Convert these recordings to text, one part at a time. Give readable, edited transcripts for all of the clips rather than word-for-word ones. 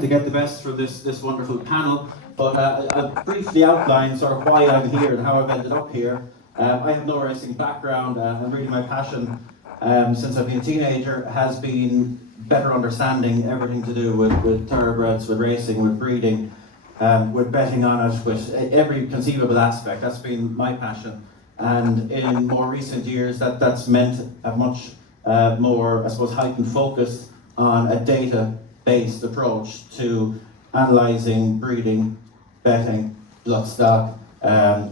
to get the best from this wonderful panel, but I'll briefly outline sort of why I'm here and how I've ended up here. I have no racing background, and really my passion since I've been a teenager has been better understanding everything to do with thoroughbreds, with racing, with breeding, with betting on it, with every conceivable aspect. That's been my passion. And in more recent years, that's meant a much more, I suppose, heightened focus on a data-based approach to analysing, breeding, betting, bloodstock,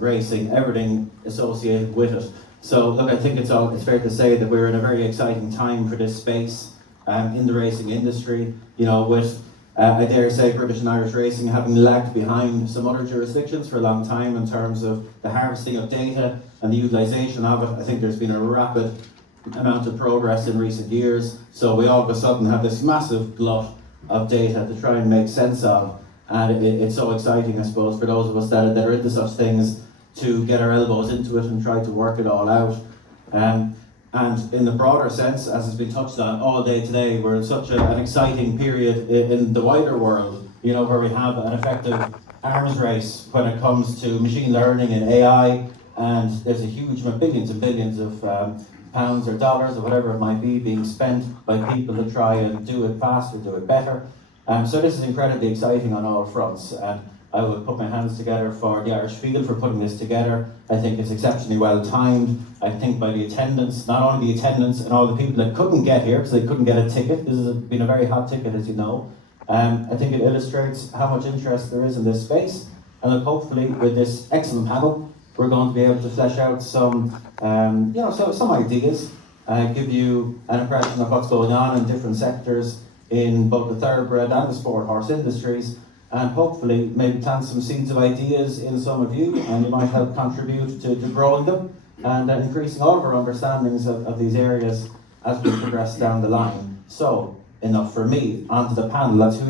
racing, everything associated with it. So look, I think it's fair to say that we're in a very exciting time for this space in the racing industry. You know, with I dare say British and Irish racing having lagged behind some other jurisdictions for a long time in terms of the harvesting of data and the utilisation of it. I think there's been a rapid amount of progress in recent years. So we all of a sudden have this massive glut of data to try and make sense of. And it's so exciting, I suppose, for those of us that are into such things to get our elbows into it and try to work it all out. And in the broader sense, as has been touched on all day today, we're in such an exciting period in the wider world, you know, where we have an effective arms race when it comes to machine learning and AI, and there's a huge billions and billions of pounds or dollars or whatever it might be being spent by people to try and do it faster, do it better. So this is incredibly exciting on all fronts, and I would put my hands together for the Irish Field for putting this together. I think it's exceptionally well timed. I think by the attendance, not only the attendance and all the people that couldn't get here because they couldn't get a ticket. This has been a very hot ticket, as you know. I think it illustrates how much interest there is in this space. And look, hopefully with this excellent panel, we're going to be able to flesh out some ideas, give you an impression of what's going on in different sectors in both the thoroughbred and the sport horse industries, and hopefully maybe plant some seeds of ideas in some of you, and you might help contribute to growing them and increasing all of our understandings of these areas as we progress down the line. So, enough for me, onto the panel. That's who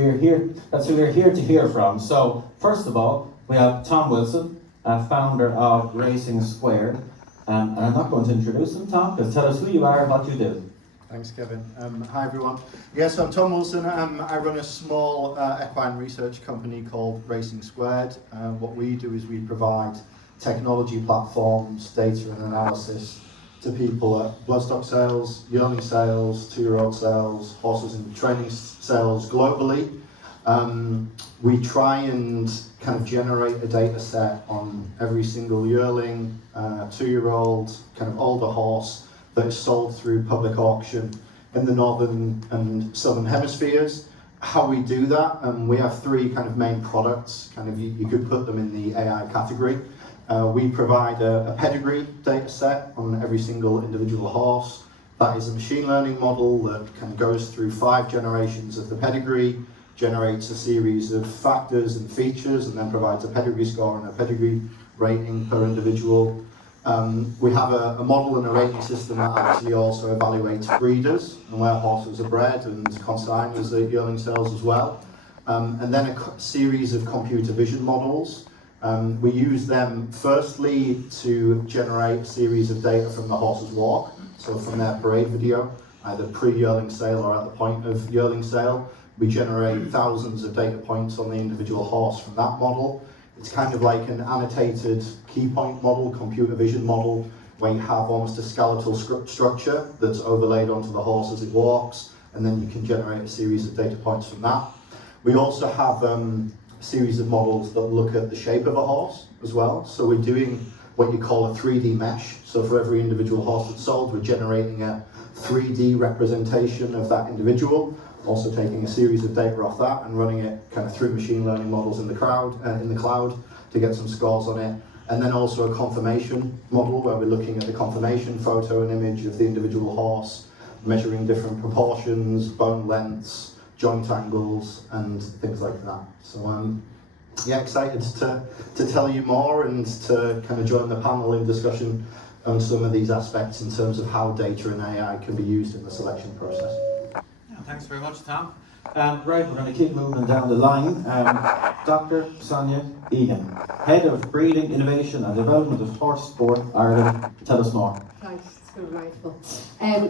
we're here to hear from. So, first of all, we have Tom Wilson, founder of Racing Squared. And I'm not going to introduce him, Tom, because tell us who you are and what you do. Thanks, Kevin. Hi, everyone. Yes, so I'm Tom Wilson. I run a small equine research company called Racing Squared. What we do is we provide technology platforms, data and analysis to people at bloodstock sales, yearling sales, 2-year-old sales, horses in training sales globally. We try and kind of generate a data set on every single yearling, 2-year-old, kind of older horse that is sold through public auction in the northern and southern hemispheres. How we do that, we have 3 kind of main products, kind of you could put them in the AI category. We provide a pedigree data set on every single individual horse. That is a machine learning model that kind of goes through 5 generations of the pedigree, generates a series of factors and features, and then provides a pedigree score and a pedigree rating per individual. We have a model and a rating system that actually also evaluates breeders and where horses are bred, and consignors at yearling sales as well. And then a series of computer vision models. We use them firstly to generate a series of data from the horse's walk, so from their parade video, either pre-yearling sale or at the point of yearling sale. We generate thousands of data points on the individual horse from that model. It's kind of like an annotated key point model, computer vision model, where you have almost a skeletal structure that's overlaid onto the horse as it walks, and then you can generate a series of data points from that. We also have a series of models that look at the shape of a horse as well. So we're doing what you call a 3D mesh. So for every individual horse that's sold, we're generating a 3D representation of that individual. Also taking a series of data off that and running it kind of through machine learning models in the cloud to get some scores on it. And then also a confirmation model where we're looking at the confirmation photo and image of the individual horse, measuring different proportions, bone lengths, joint angles, and things like that. So yeah, excited to tell you more and to kind of join the panel in discussion on some of these aspects in terms of how data and AI can be used in the selection process. Thanks very much, Tom. Right, we're going to keep moving down the line. Dr. Sonja Egan, Head of Breeding, Innovation and Development of Horse Sport Ireland. Tell us more. Thanks, it's been delightful.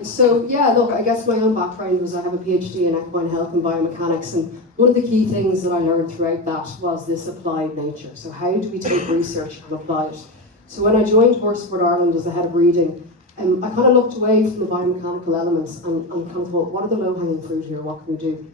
So yeah, look, I guess my own background was I have a PhD in equine health and biomechanics, and one of the key things that I learned throughout that was this applied nature. So how do we take research and apply it? So when I joined Horse Sport Ireland as the head of breeding, I kind of looked away from the biomechanical elements and kind of thought, what are the low-hanging fruit here? What can we do?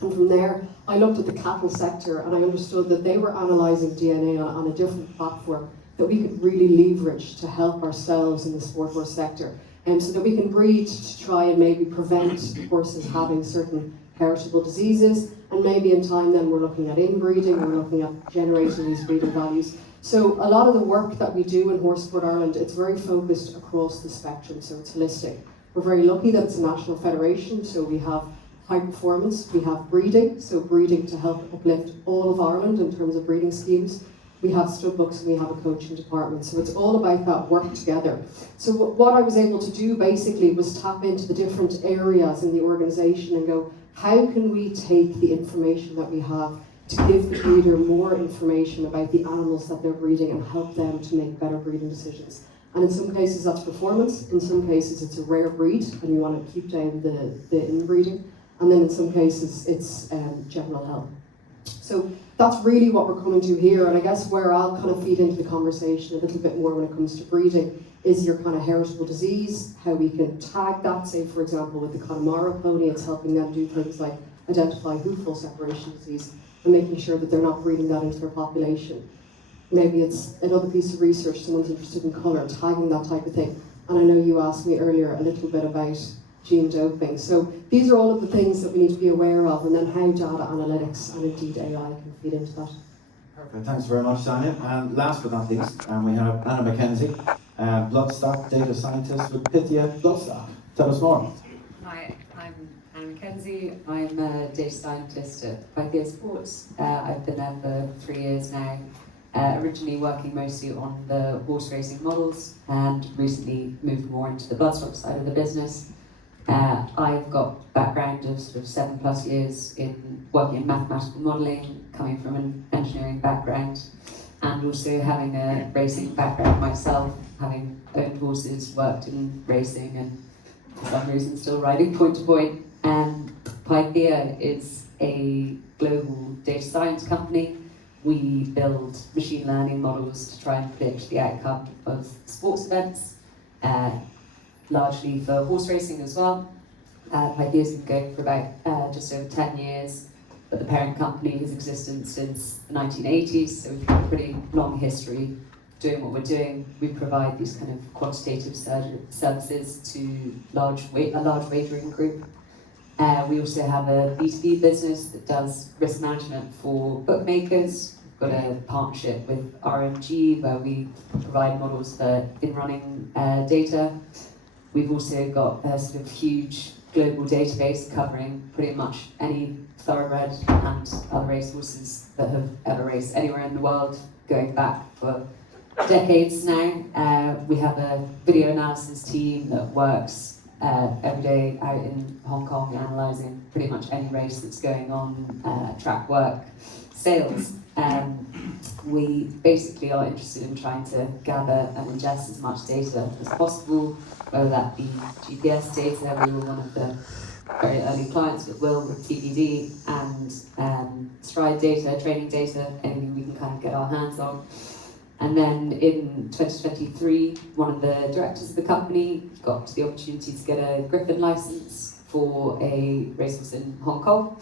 And from there, I looked at the cattle sector and I understood that they were analysing DNA on a different platform that we could really leverage to help ourselves in the sport horse sector. So that we can breed to try and maybe prevent horses having certain heritable diseases, and maybe in time then we're looking at inbreeding, we're looking at generating these breeding values. So a lot of the work that we do in Horse Sport Ireland, it's very focused across the spectrum, so it's holistic. We're very lucky that it's a national federation, so we have high performance, we have breeding, so breeding to help uplift all of Ireland in terms of breeding schemes. We have stud books and we have a coaching department, so it's all about that work together. So what I was able to do basically was tap into the different areas in the organisation and go, how can we take the information that we have to give the breeder more information about the animals that they're breeding and help them to make better breeding decisions. And in some cases that's performance, in some cases it's a rare breed and you want to keep down the inbreeding, and then in some cases it's general health. So that's really what we're coming to here, and I guess where I'll kind of feed into the conversation a little bit more when it comes to breeding is your kind of heritable disease, how we can tag that, say for example with the Connemara pony, it's helping them do things like identify hoof-foal separation disease and making sure that they're not breeding that into their population. Maybe it's another piece of research, someone's interested in colour, tagging that type of thing. And I know you asked me earlier a little bit about gene doping. So these are all of the things that we need to be aware of, and then how data analytics and indeed AI can feed into that. Perfect, thanks very much, Sonja. And last but not least, we have Anna MacKenzie, bloodstock data scientist with Pythia Bloodstock. Tell us more. Hi, I'm Anna MacKenzie. I'm a data scientist at Pythia Sports. I've been there for 3 years now. Originally working mostly on the horse racing models and recently moved more into the bloodstock side of the business. I've got background of sort of 7+ years in working in mathematical modelling, coming from an engineering background, and also having a racing background myself, having owned horses, worked in racing, and for some reason still riding point to point. Pythia is a global data science company. We build machine learning models to try and predict the outcome of sports events, largely for horse racing as well. Pythia's been going for about just over 10 years, but the parent company has existed since the 1980s, so we've got a pretty long history doing what we're doing. We provide these kind of quantitative services to a large wagering group. We also have a B2B business that does risk management for bookmakers. We've got a partnership with RMG where we provide models for in-running data. We've also got a sort of huge global database covering pretty much any thoroughbred and other racehorses that have ever raced anywhere in the world, going back for decades now. We have a video analysis team that works every day out in Hong Kong analysing pretty much any race that's going on, track work, sales. We basically are interested in trying to gather and ingest as much data as possible, whether that be GPS data. We were one of the very early clients with Will with TBD, and stride data, training data, anything we can kind of get our hands on. And then in 2023, one of the directors of the company got the opportunity to get a Griffin license for a racehorse in Hong Kong,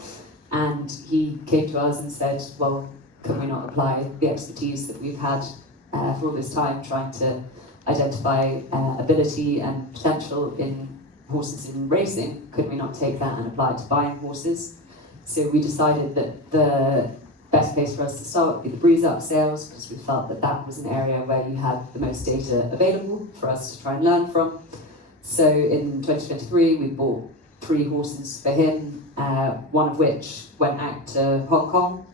and he came to us and said, well, can we not apply the expertise that we've had for all this time trying to identify ability and potential in horses in racing? Could we not take that and apply it to buying horses? So we decided that the best place for us to start would be the breeze up sales, because we felt that that was an area where you had the most data available for us to try and learn from. So in 2023, we bought 3 horses for him, one of which went out to Hong Kong.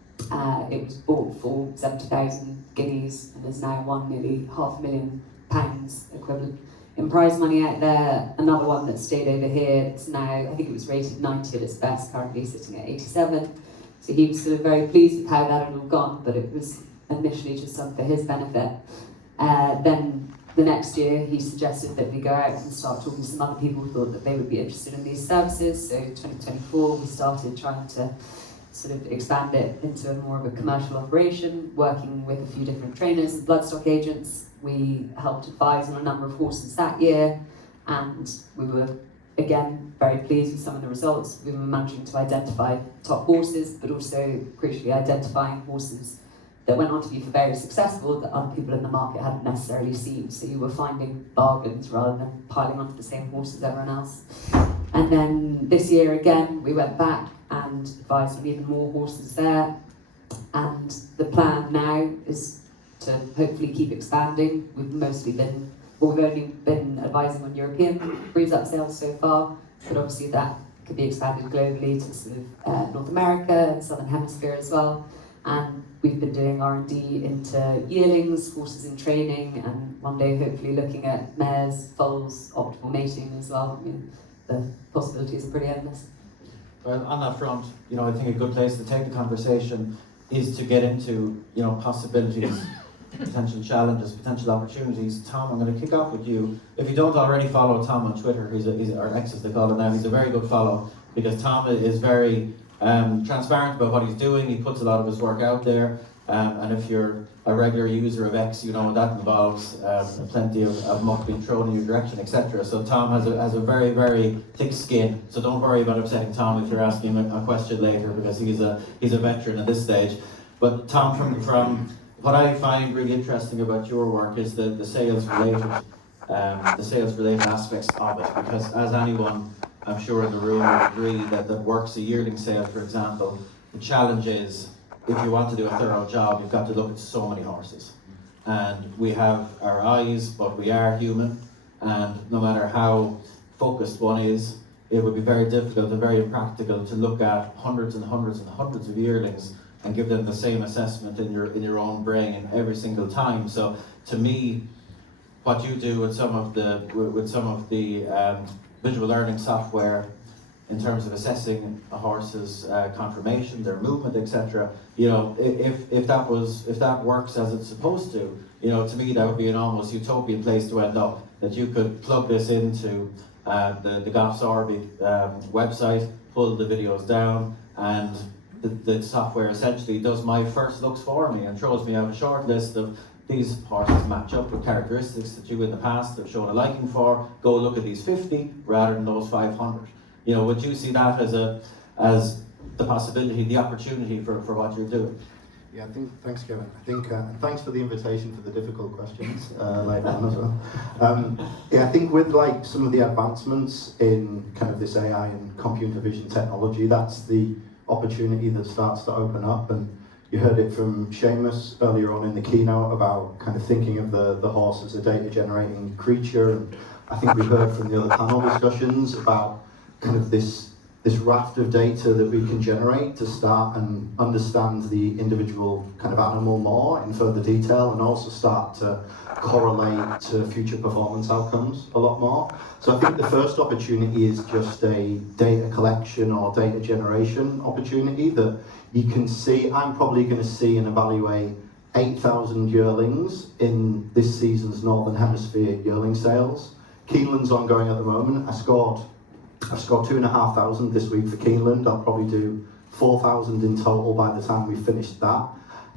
It was bought for 70,000 guineas and has now won nearly £500,000 equivalent in prize money out there. Another one that stayed over here, it's now, I think it was rated 90 at its best, currently sitting at 87. So he was sort of very pleased with how that had all gone, but it was initially just done for his benefit. Then the next year he suggested that we go out and start talking to some other people who thought that they would be interested in these services. So 2024 we started trying to sort of expand it into more of a commercial operation, working with a few different trainers and bloodstock agents. We helped advise on a number of horses that year, and we were, again, very pleased with some of the results. We were managing to identify top horses, but also crucially identifying horses that went on to be very successful that other people in the market hadn't necessarily seen. So you were finding bargains rather than piling onto the same horse as everyone else. And then this year again, we went back and advised on even more horses there. And the plan now is to hopefully keep expanding. We've only been advising on European breeds up sales so far, but obviously that could be expanded globally to sort of North America and Southern Hemisphere as well. And we've been doing R&D into yearlings, horses in training, and one day hopefully looking at mares, foals, optimal mating as well. I mean, the possibilities are pretty endless. Well, on that front, I think a good place to take the conversation is to get into, possibilities, potential challenges, potential opportunities. Tom, I'm going to kick off with you. If you don't already follow Tom on Twitter, he's or X as they call it now, he's a very good follow, because Tom is very transparent about what he's doing. He puts a lot of his work out there, and if you're a regular user of X, you know what that involves, plenty of muck being thrown in your direction, etc. So Tom has a very, very thick skin, so don't worry about upsetting Tom if you're asking him a question later, because he's a veteran at this stage. But Tom, from what I find really interesting about your work is the sales related aspects of it, because as anyone I'm sure in the room would agree that works a yearling sale, for example, the challenge is, if you want to do a thorough job, you've got to look at so many horses. And we have our eyes, but we are human, and no matter how focused one is, it would be very difficult and very impractical to look at hundreds and hundreds and hundreds of yearlings and give them the same assessment in your own brain every single time. So to me, what you do with some of the visual learning software in terms of assessing a horse's conformation, their movement, etc. If that works as it's supposed to, to me that would be an almost utopian place to end up. That you could plug this into the Goff's Orby website, pull the videos down, and the software essentially does my first looks for me and throws me out a short list of these horses match up with characteristics that you in the past have shown a liking for. Go look at these 50 rather than those 500. Would you see that as the possibility, the opportunity for what you're doing? Yeah, thanks, Kevin. And thanks for the invitation for the difficult questions later on as well. I think with some of the advancements in kind of this AI and computer vision technology, that's the opportunity that starts to open up. And you heard it from Seamus earlier on in the keynote about kind of thinking of the horse as a data generating creature. And I think we heard from the other panel discussions about kind of this raft of data that we can generate to start and understand the individual kind of animal more in further detail, and also start to correlate to future performance outcomes a lot more. So I think the first opportunity is just a data collection or data generation opportunity that you can see. I'm probably going to see and evaluate 8,000 yearlings in this season's Northern Hemisphere yearling sales. Keeneland's ongoing at the moment. I've scored 2,500 this week for Keeneland. I'll probably do 4,000 in total by the time we finish that.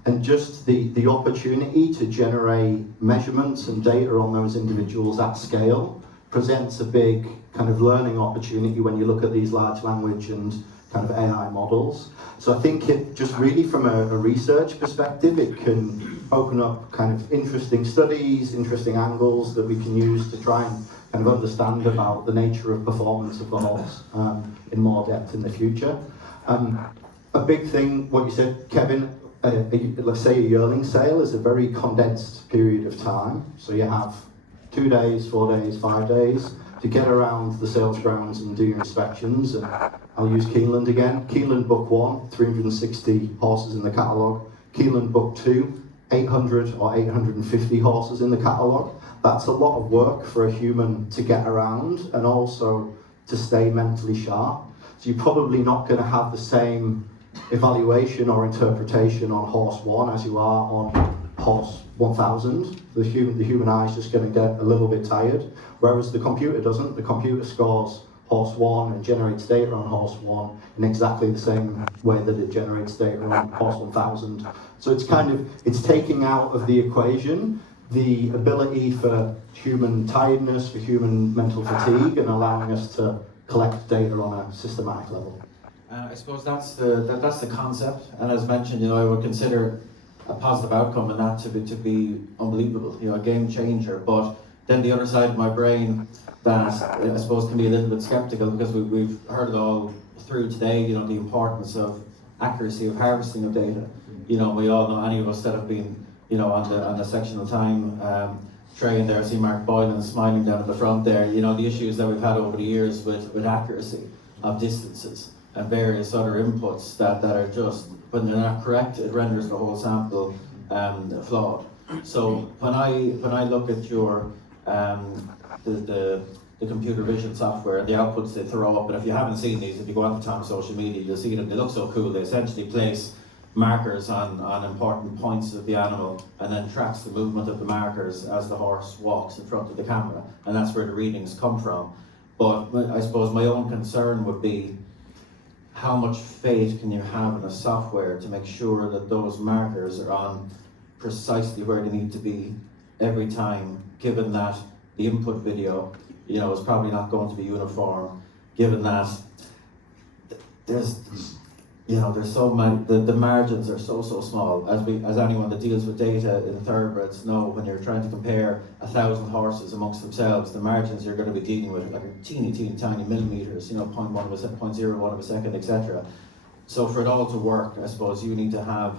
And just the opportunity to generate measurements and data on those individuals at scale presents a big kind of learning opportunity when you look at these large language and kind of AI models. So I think it just really from a research perspective, it can open up kind of interesting studies, interesting angles that we can use to try and kind of understand about the nature of performance of the horse in more depth in the future. A big thing, what you said, Kevin, let's say a yearling sale is a very condensed period of time. So you have 2 days, 4 days, 5 days to get around the sales grounds and do your inspections. And I'll use Keeneland again. Keeneland Book 1, 360 horses in the catalogue. Keeneland Book 2, 800 or 850 horses in the catalogue. That's a lot of work for a human to get around and also to stay mentally sharp. So you're probably not going to have the same evaluation or interpretation on horse 1 as you are on horse 1000. The human eye is just going to get a little bit tired, whereas the computer doesn't. The computer scores horse 1 and generates data on horse 1 in exactly the same way that it generates data on horse 1000. So it's taking out of the equation the ability for human tiredness, for human mental fatigue, and allowing us to collect data on a systematic level. I suppose that's the concept, and as mentioned, I would consider a positive outcome in that to be unbelievable, a game changer. But then the other side of my brain that I suppose can be a little bit skeptical, because we've heard it all through today, the importance of accuracy of harvesting of data. We all know, any of us that have been, on the sectional time train there, see Mark Boylan smiling down at the front there, the issues that we've had over the years with accuracy of distances and various other inputs that are just, when they're not correct, it renders the whole sample flawed. So when I look at your the computer vision software, the outputs they throw up, and if you haven't seen these, if you go on to Tom's social media, you'll see them. They look so cool. They essentially place markers on important points of the animal and then tracks the movement of the markers as the horse walks in front of the camera, and that's where the readings come from. But I suppose my own concern would be, how much faith can you have in a software to make sure that those markers are on precisely where they need to be every time, given that the input video, is probably not going to be uniform, given that there's so many, the margins are so small. As anyone that deals with data in thoroughbreds know, when you're trying to compare 1,000 horses amongst themselves, the margins you're going to be dealing with are teeny tiny millimeters, 0.1 of a second, 0.01 of a second, etc. So for it all to work, I suppose you need to have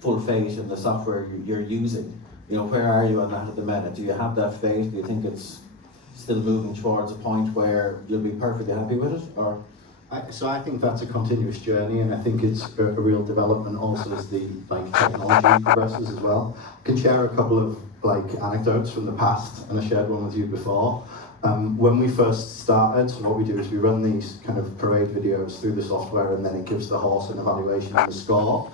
full faith in the software you're using. Where are you on that at the minute? Do you have that faith? Do you think it's still moving towards a point where you'll be perfectly happy with it, or? So I think that's a continuous journey, and I think it's a real development also as the technology progresses as well. I can share a couple of anecdotes from the past, and I shared one with you before. When we first started, what we do is we run these kind of parade videos through the software, and then it gives the horse an evaluation and a score.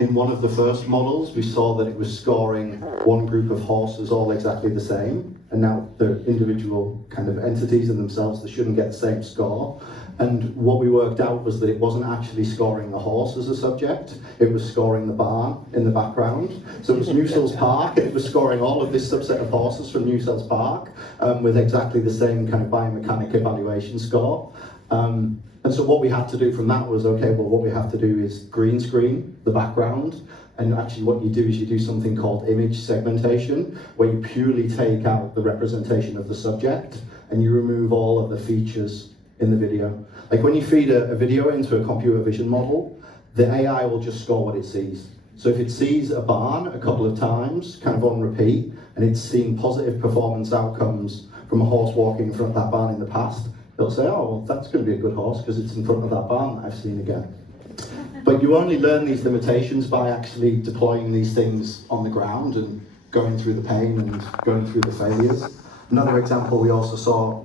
In one of the first models, we saw that it was scoring one group of horses all exactly the same, and now they're individual kind of entities in themselves, they shouldn't get the same score. And what we worked out was that it wasn't actually scoring the horse as a subject, it was scoring the barn in the background. So it was Newsells Park, and it was scoring all of this subset of horses from Newsells Park with exactly the same kind of biomechanic evaluation score. And so what we had to do from that was, what we have to do is green screen the background. And actually what you do is you do something called image segmentation, where you purely take out the representation of the subject and you remove all of the features in the video. Like when you feed a video into a computer vision model, the AI will just score what it sees. So if it sees a barn a couple of times, kind of on repeat, and it's seen positive performance outcomes from a horse walking in front of that barn in the past, they'll say, oh, well, that's going to be a good horse because it's in front of that barn that I've seen again. But you only learn these limitations by actually deploying these things on the ground and going through the pain and going through the failures. Another example, we also saw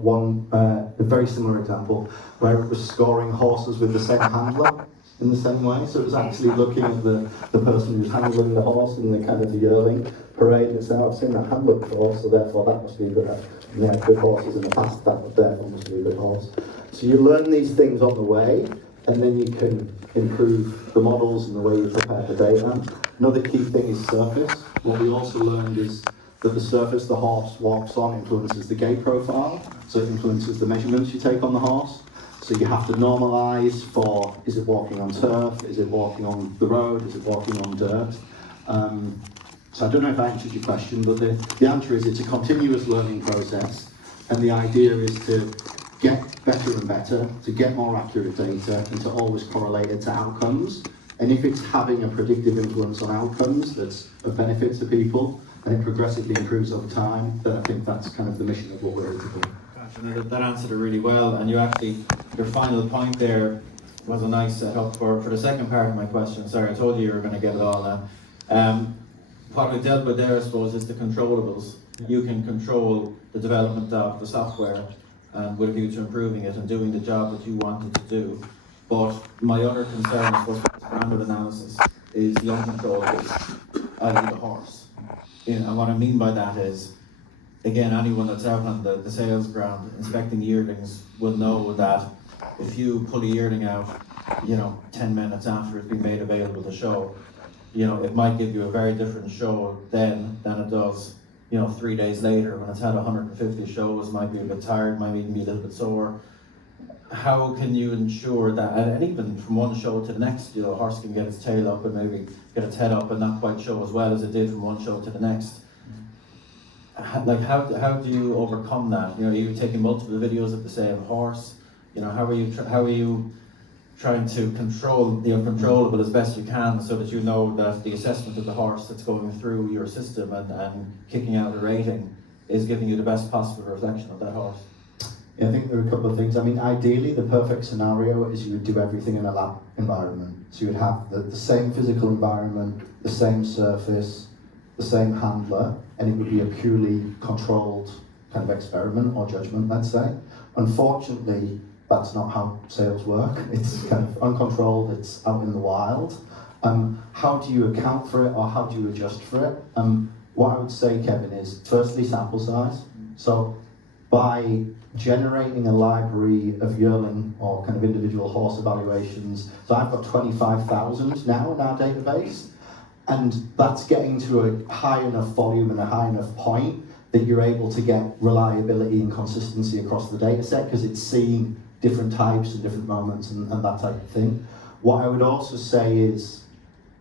a very similar example, where it was scoring horses with the same handler in the same way. So it was actually looking at the person who's handling the horse in the kind of the yearling parade and saying, oh, I've seen that handler before, so therefore that must be a good horse. And they had good horses in the past, that therefore must be a good horse. So you learn these things on the way, and then you can improve the models and the way you prepare the data. Another key thing is surface. What we also learned is that the surface the horse walks on influences the gait profile, so it influences the measurements you take on the horse. So you have to normalize for, is it walking on turf, is it walking on the road, is it walking on dirt? So I don't know if I answered your question, but the answer is it's a continuous learning process, and the idea is to get better and better, to get more accurate data, and to always correlate it to outcomes. And if it's having a predictive influence on outcomes that's of benefit to people, and it progressively improves over time, then I think that's kind of the mission of what we're here to do. Gosh, that answered it really well, and your final point there was a nice setup for the second part of my question. Sorry, I told you were going to get it all now. What we dealt with there, I suppose, is the controllables. Yeah. You can control the development of the software with a view to improving it and doing the job that you wanted to do. But my other concern, I suppose, with standard analysis is the uncontrollables, i.e. the horse. And what I mean by that is, again, anyone that's out on the sales ground inspecting yearlings will know that if you pull a yearling out, 10 minutes after it's been made available to show, it might give you a very different show then than it does, 3 days later when it's had 150 shows, might be a bit tired, might even be a little bit sore. How can you ensure that, and even from one show to the next, a horse can get its tail up and maybe get its head up and not quite show as well as it did from one show to the next? How do you overcome that? Are you taking multiple videos of the same horse? How are you trying to control the uncontrollable as best you can, so that you know that the assessment of the horse that's going through your system and kicking out a rating is giving you the best possible reflection of that horse? Yeah, I think there are a couple of things. I mean, ideally, the perfect scenario is you would do everything in a lab environment. So you would have the same physical environment, the same surface, the same handler, and it would be a purely controlled kind of experiment or judgment, let's say. Unfortunately, that's not how sales work. It's kind of uncontrolled, it's out in the wild. How do you account for it, or how do you adjust for it? What I would say, Kevin, is firstly sample size. So by generating a library of yearling or kind of individual horse evaluations, so I've got 25,000 now in our database, and that's getting to a high enough volume and a high enough point that you're able to get reliability and consistency across the data set, because it's seeing different types and different moments and that type of thing. What I would also say is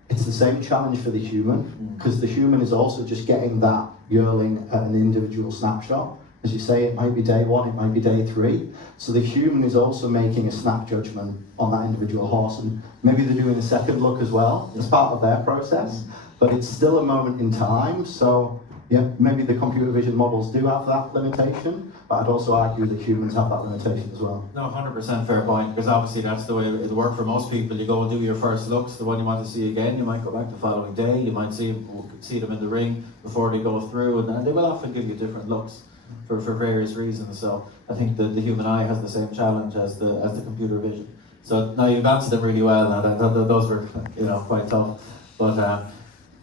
it's the same challenge for the human, because the human is also just getting that yearling at an individual snapshot. As you say, it might be day 1, it might be day 3. So the human is also making a snap judgment on that individual horse, and maybe they're doing a second look as well as part of their process, but it's still a moment in time. So yeah, maybe the computer vision models do have that limitation, but I'd also argue that humans have that limitation as well. No, 100% fair point, because obviously that's the way it'll work for most people. You go and do your first looks, the one you want to see again, you might go back the following day, you might see them in the ring before they go through, and they will often give you different looks for various reasons. So I think that the human eye has the same challenge as the computer vision. So now you've answered them really well. Now those were quite tough. But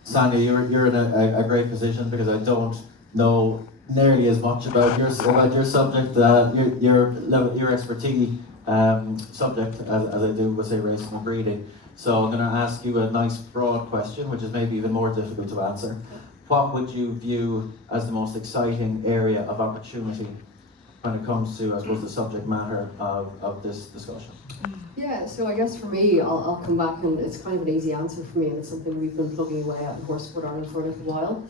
Sonja, you're in a great position, because I don't know nearly as much about your subject, your expertise subject as I do with, say, racing and breeding. So I'm going to ask you a nice broad question, which is maybe even more difficult to answer. What would you view as the most exciting area of opportunity when it comes to, I suppose, the subject matter of this discussion? Yeah, so I guess for me, I'll come back, and it's kind of an easy answer for me, and it's something we've been plugging away at in Horse Sport Ireland for a little while.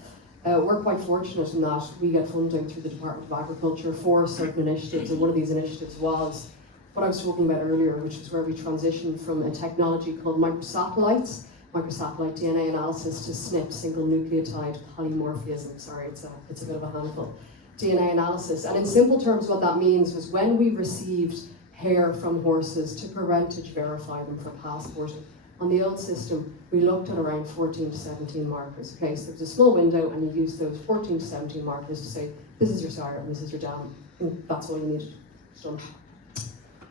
We're quite fortunate in that we get funding through the Department of Agriculture for certain initiatives, and one of these initiatives was what I was talking about earlier, which is where we transitioned from a technology called microsatellite DNA analysis to SNP, single nucleotide polymorphism. Sorry, it's a bit of a handful. DNA analysis, and in simple terms what that means was when we received hair from horses to parentage verify them for passporting. On the old system, we looked at around 14 to 17 markers. Okay, so there's a small window, and you use those 14 to 17 markers to say, this is your sire and this is your dam. And that's all you needed. Done.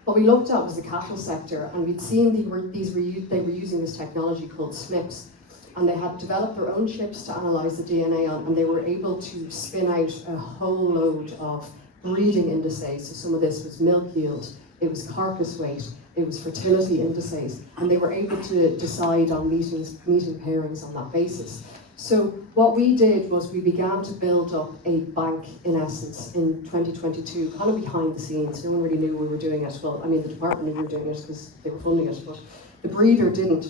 What we looked at was the cattle sector, and we'd seen they were using this technology called SNPs, and they had developed their own chips to analyse the DNA on, and they were able to spin out a whole load of breeding indices. So some of this was milk yield, it was carcass weight, it was fertility indices, and they were able to decide on meeting pairings on that basis. So what we did was we began to build up a bank, in essence, in 2022, kind of behind the scenes. No one really knew we were doing it. Well, I mean, the department knew we were doing it because they were funding it, but the breeder didn't,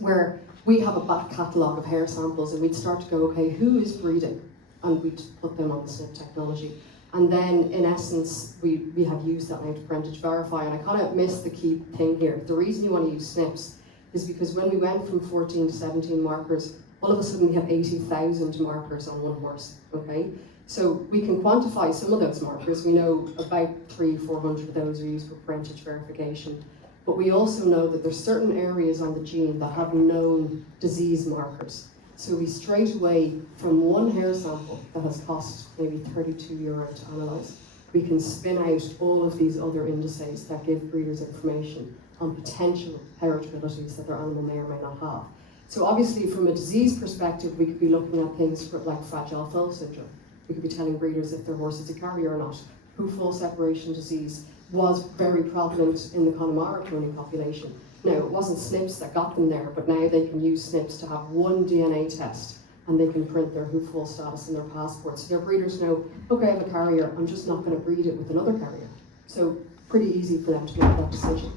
where we have a back catalogue of hair samples, and we'd start to go, okay, who is breeding? And we'd put them on the SNP technology. And then, in essence, we have used that now to parentage verify, and I kind of missed the key thing here. The reason you want to use SNPs is because when we went from 14 to 17 markers, all of a sudden we have 80,000 markers on one horse, okay? So we can quantify some of those markers. We know about 300-400 of those are used for parentage verification. But we also know that there's certain areas on the gene that have known disease markers. So we straight away, from one hair sample that has cost maybe €32 to analyse, we can spin out all of these other indices that give breeders information on potential heritabilities that their animal may or may not have. So obviously from a disease perspective, we could be looking at things like fragile foal syndrome. We could be telling breeders if their horse is a carrier or not. Hoof-wall separation disease was very prevalent in the Connemara pony population. Now, it wasn't SNPs that got them there, but now they can use SNPs to have one DNA test and they can print their hoof-wall status in their passports. So their breeders know, okay, I have a carrier, I'm just not going to breed it with another carrier. So pretty easy for them to make that decision.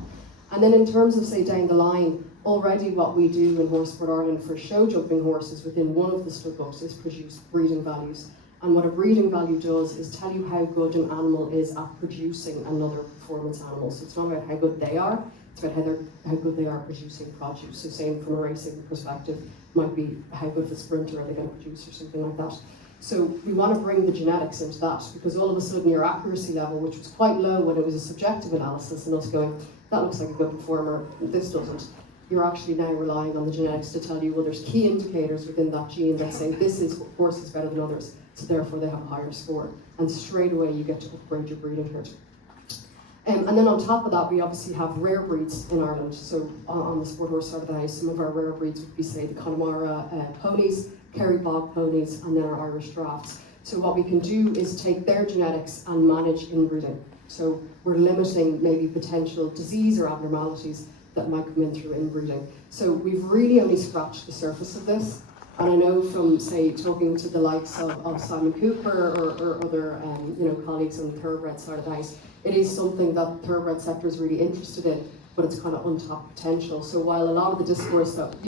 And then in terms of, say, down the line, already what we do in Horse Sport Ireland for show jumping horses within one of the stud books is produce breeding values. And what a breeding value does is tell you how good an animal is at producing another performance animal. So it's not about how good they are, it's about how good they are producing produce. So same from a racing perspective, might be how good of a sprinter are they going to produce or something like that. So we want to bring the genetics into that, because all of a sudden your accuracy level, which was quite low when it was a subjective analysis and us going, that looks like a good performer, this doesn't. You're actually now relying on the genetics to tell you, well, there's key indicators within that gene that say this horse is better than others, so therefore they have a higher score. And straight away you get to upgrade your breeding herd. And then on top of that, we obviously have rare breeds in Ireland. So on the sport horse side of the house, some of our rare breeds would be, say, the Connemara ponies, Kerry Bog ponies, and then our Irish drafts. So what we can do is take their genetics and manage inbreeding. So we're limiting maybe potential disease or abnormalities that might come in through inbreeding. So we've really only scratched the surface of this. And I know from, say, talking to the likes of Simon Cooper or other colleagues on the thoroughbred side of the house, it is something that the thoroughbred sector is really interested in, but it's kind of untapped potential. So while a lot of the discourse that